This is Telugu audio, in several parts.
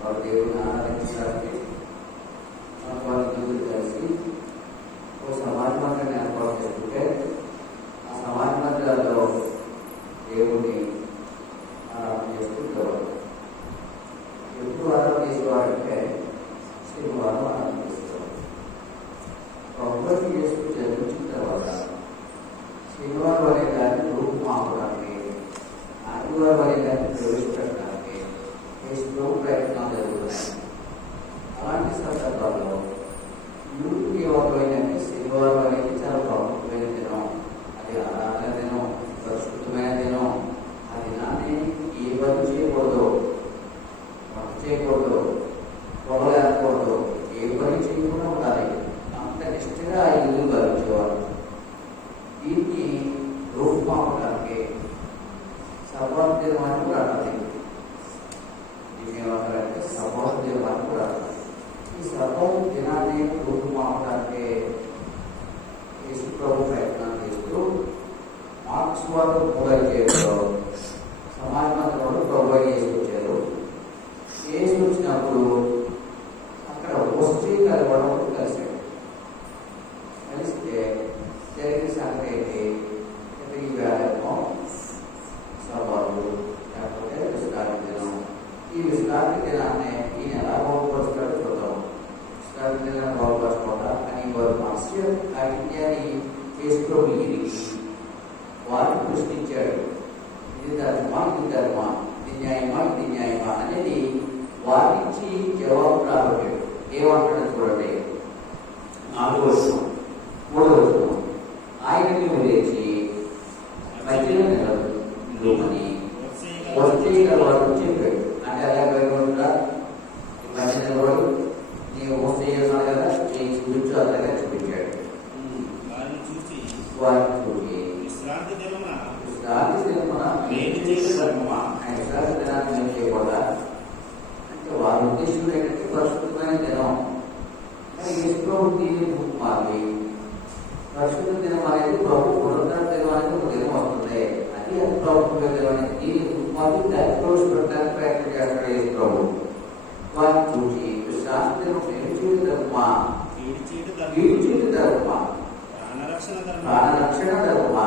వారు దేవుని ఆరాధించడానికి వాళ్ళ ముందు కలిసి ఒక సమాజ మందిరాన్ని ఏర్పాటు చేసుకుంటే ఆ సమాజ మందిరాల్లో దేవుడిని ఆరాధన చేసుకుంటారు. ఎప్పుడు ఆరాధన చేసేవాడంటే శనివారం ఆరాధన చేసేవాడు. ప్రభుత్వం చేసుకుని జన్మించిన తర్వాత శనివారం అనే దాన్ని రూపుమాపడానికి, ఆదివారం అనే దాన్ని ప్రవేశపెట్టడానికి ఎన్నో ప్రయత్నాలు జరుగుతున్నాయి. అలాంటి సందర్భాల్లో యూట్యూబ్ ఏమైందంటే శనివారం అనేది చాలా ప్రాముఖ్యమైన దినం, అది ఆరాధన దినం, పరిశుద్ధమైన దినం. ఆ దినాన్ని ఏ పని చేయకూడదు, వంట చేయకూడదు, పొగలేకూడదు, ఏ పని చేయకుండా ఉండాలి. అంత నిష్ఠగా ఆ ఇల్లు భావించేవారు. దీన్ని రూపుమాపడానికి సబ్బాత్ దినాన్ని కూడా అన్నది. దీన్ని ఏమంటారంటే సబ్బాత్ దినాన్ని కూడా అన్నది. ఈ సబ్బాత్ దినాన్ని రూపుమాపడానికి యేసు ప్రభు ప్రయత్నం చేస్తూ మార్క్స్ వారు మూడో సమాజ మందిరంలో ప్రభు చేసుకొచ్చారు. వచ్చినప్పుడు అక్కడ వస్తీ కలవడం కలిసాడు. కలిస్తే జరిగిన సంగతి ఏంటి? ఈ వేళేమో సవాలు లేకపోతే విశ్రాంతి దినం. ఈ విశ్రాంతి దినాన్ని ఈయన ఎలా బాగుపరుస్తాడు చూద్దాం. విశ్రాంతి దినాన్ని బాగుపరచుకోవడం అని వారు మనసు కార్యాన్ని చేసుకోగలిగి వారిని ప్రశ్నించాడు. ఇది ధర్మమా, ఇది ధర్మమా, ఇది న్యాయమా, ఇది న్యాయమా అనేది వారి నుంచి జవాబు రాబట్టాడు. ఏమంటాడు చూడండి. 4వ వచనం 3వ వచనం, ఆయనని వదిలేసి మధ్యలో నిలబడి వస్తే వారు చెప్పాడు. అంటే అలాగా మధ్య నిలబడు, నీవు మోసం చేస్తున్నావు కదా, చూపించు అలాగా చూపించాడు. వారిని చూసి విశ్రాంతి దినమున నేను చేసే ధర్మమా, ఆయన విశ్రాంతి దినాన్ని నేను చేయకూడదా అంటే వారి ఉద్దేశం ఏంటంటే పరిశుద్ధమైన దినం. యేసు దీన్ని మారి పరిశుద్ధ దినం అనేది ప్రభు పునరుద్ధరణ దినం అనేది ఒక దినం వస్తుంది. అది ప్రభుత్వ దినం అనేది దీన్ని మాది ప్రవేశపెట్టడానికి ప్రయత్నం చేస్తాడు యేసు ప్రభు. వారిని చూసి విశ్రాంతి దినం నేను చేయడం ధర్మమా, కీడు ధర్మమా, ప్రాణరక్షణ ధర్మమా,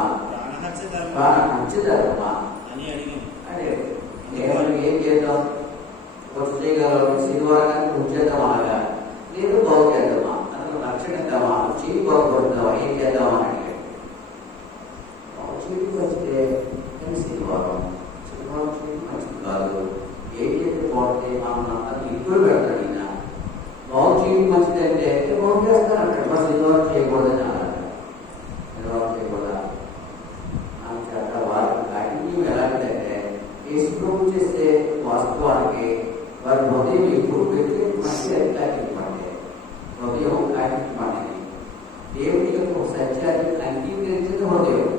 ప్రాణహత్య ధర్మమా అంటే నేను ఏం చేద్దాం? వచ్చి చేయగలం శనివారానికి ఉంచేద్దాం అనగా, లేదు బాగు చేద్దామా, అతను రక్షణ ఇద్దామా, చేయి బాగుపడుతావా, ఏం చేద్దామా అని అడిగాడు. బాగు చేయడం మంచిదే, కానీ శనివారం చేయడం మంచిది కాదు. ఏం చేస్తే బాగుంటే మనం అది ఇప్పుడు పెడతాడు. ఈయన బాగు చేయడం మంచిది అంటే బాగు చేస్తానంటాడు. మా శనివారం చేయకూడదని అన్నాడు. శనివారం చేయకూడదా అంత వారి కార్యం ఎలాంటిదంటే యేసు ప్రభు చేస్తే వాస్తవానికి వారి హృదయం ఎప్పుడు పెట్టి మంచి కాకించమంటే హృదయం కాకించమండి. దేవుడి యొక్క సత్యాన్ని అంగీకరించిన హృదయం,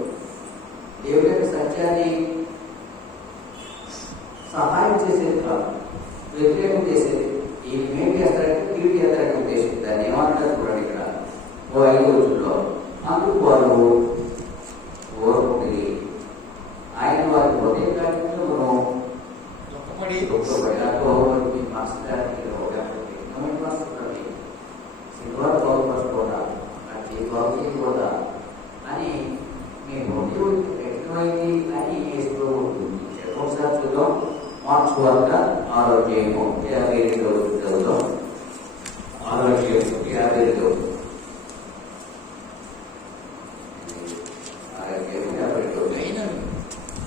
దేవుడి యొక్క సత్యాన్ని సహాయం చేసేది కాదు, వ్యతిరేకం చేసేది. ఈ ఏం చేస్తారంటే కీడు చేస్తారని ఉద్దేశం. దాన్ని ఏమంటారు చూడండి ఇక్కడ 5వ రోజుల్లో. అందుకు వారు ఓర్పుడి ఆయన వారి హృదయం కాకించడం దుఃఖపడి మీ మాస్టర్కి శనివారం బాగుపరచుకోదా, నాకు చేయి బాగు చేయకూడదా అని మీ హృదయం ఎక్కువైంది అని వేస్తూ ఉంటుంది. ఒకసారి చూద్దాం. మార్క్స్ వార్త 6వ అధ్యాయము 52వ చదువుతాం. 6వ అధ్యాయము 52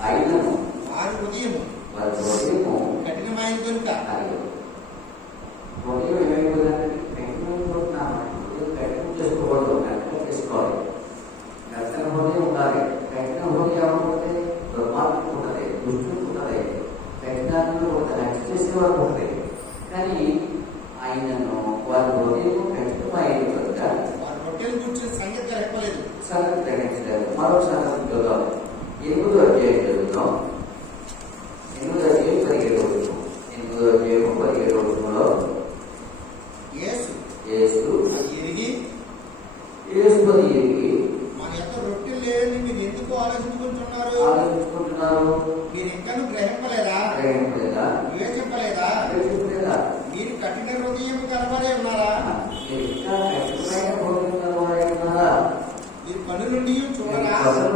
అయినను వారి హృదయము కఠినమైన కనుక హృదయం ఏమైపోతుందంటే కఠినం చేసుకోకూడదు, కఠినం చేసుకోవాలి. కఠిన హృదయం ఉండాలి. కఠిన హృదయం ఉంటే దుర్మార్గం ఉంటుంది, దుష్టుడు ఉంటుంది, కఠినాన్ని రక్ష చేసేవారు ఉంటుంది. కానీ ఆయనను వారి హృదయం కఠినమైన కనుక వారి రొట్టెలు కూర్చొని సంగతి గ్రహించలేదు. మరొక సంగతి చూద్దాం. 8వ అధ్యాయం చదువుతాం. 8వ అధ్యాయం 17వ వచనం. 8వ అధ్యాయం 17వ వచనంలో యేసు ఎరిగి మన యొక్క రొట్టెలు లేని మీరు ఎందుకు ఆలోచించుకుంటున్నారు? మీరు ఇంకా గ్రహింపలేదా? వివేచింపలేదా? హృదయం కలవారే ఉన్నారా? మీరు ఇంకా కఠినమైన హృదయం కలవారై ఉన్నారా? మీరు కన్ను నుండి చూడరా? కన్నుల